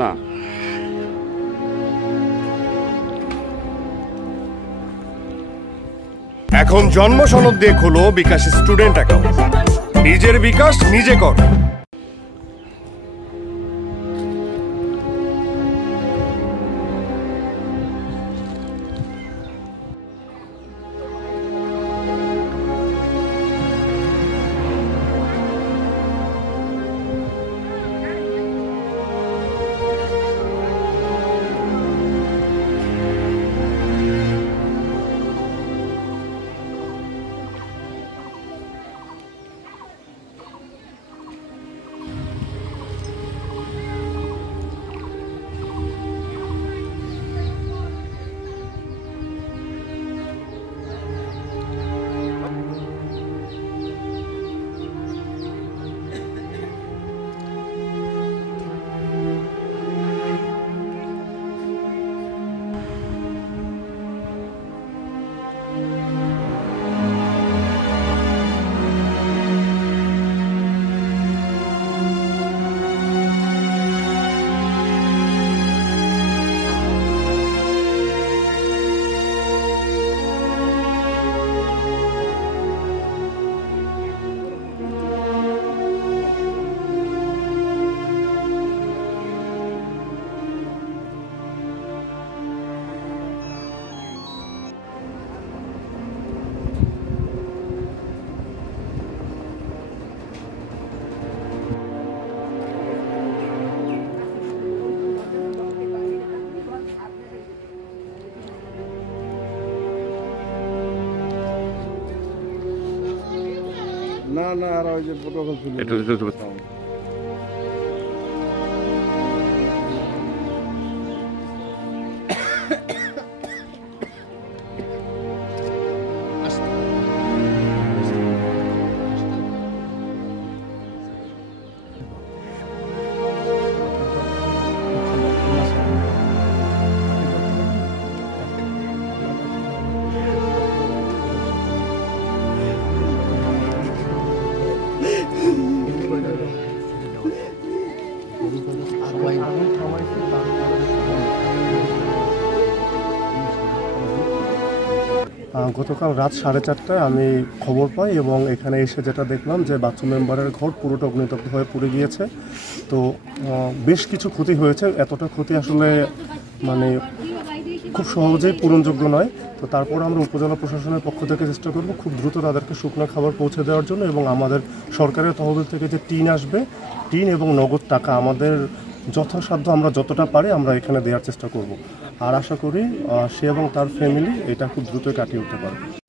না। এখন জন্ম সনদ দিয়ে খোলো বিকাশ স্টুডেন্ট অ্যাকাউন্ট। নিজের বিকাশ নিজে কর। না না, আর ওই যে প্রোটোকল ছিল একটু গতকাল রাত 4:30টায় আমি খবর পাই এবং এখানে এসে যেটা দেখলাম যে বাচ্চু মেম্বারের ঘর পুরোটা অগ্নিদগ্ধ হয়ে পুড়ে গিয়েছে। তো বেশ কিছু ক্ষতি হয়েছে, এতটা ক্ষতি আসলে মানে খুব সহজেই পূরণযোগ্য নয়। তো তারপর আমরা উপজেলা প্রশাসনের পক্ষ থেকে চেষ্টা করব খুব দ্রুত তাদেরকে শুকনো খাবার পৌঁছে দেওয়ার জন্য, এবং আমাদের সরকারের তহবিল থেকে যে টিন আসবে, টিন এবং নগদ টাকা আমাদের যথাসাধ্য আমরা যতটা পারি আমরা এখানে দেওয়ার চেষ্টা করব। আর আশা করি সে এবং তার ফ্যামিলি এটা খুব দ্রুতই কাটিয়ে উঠতে পারবে।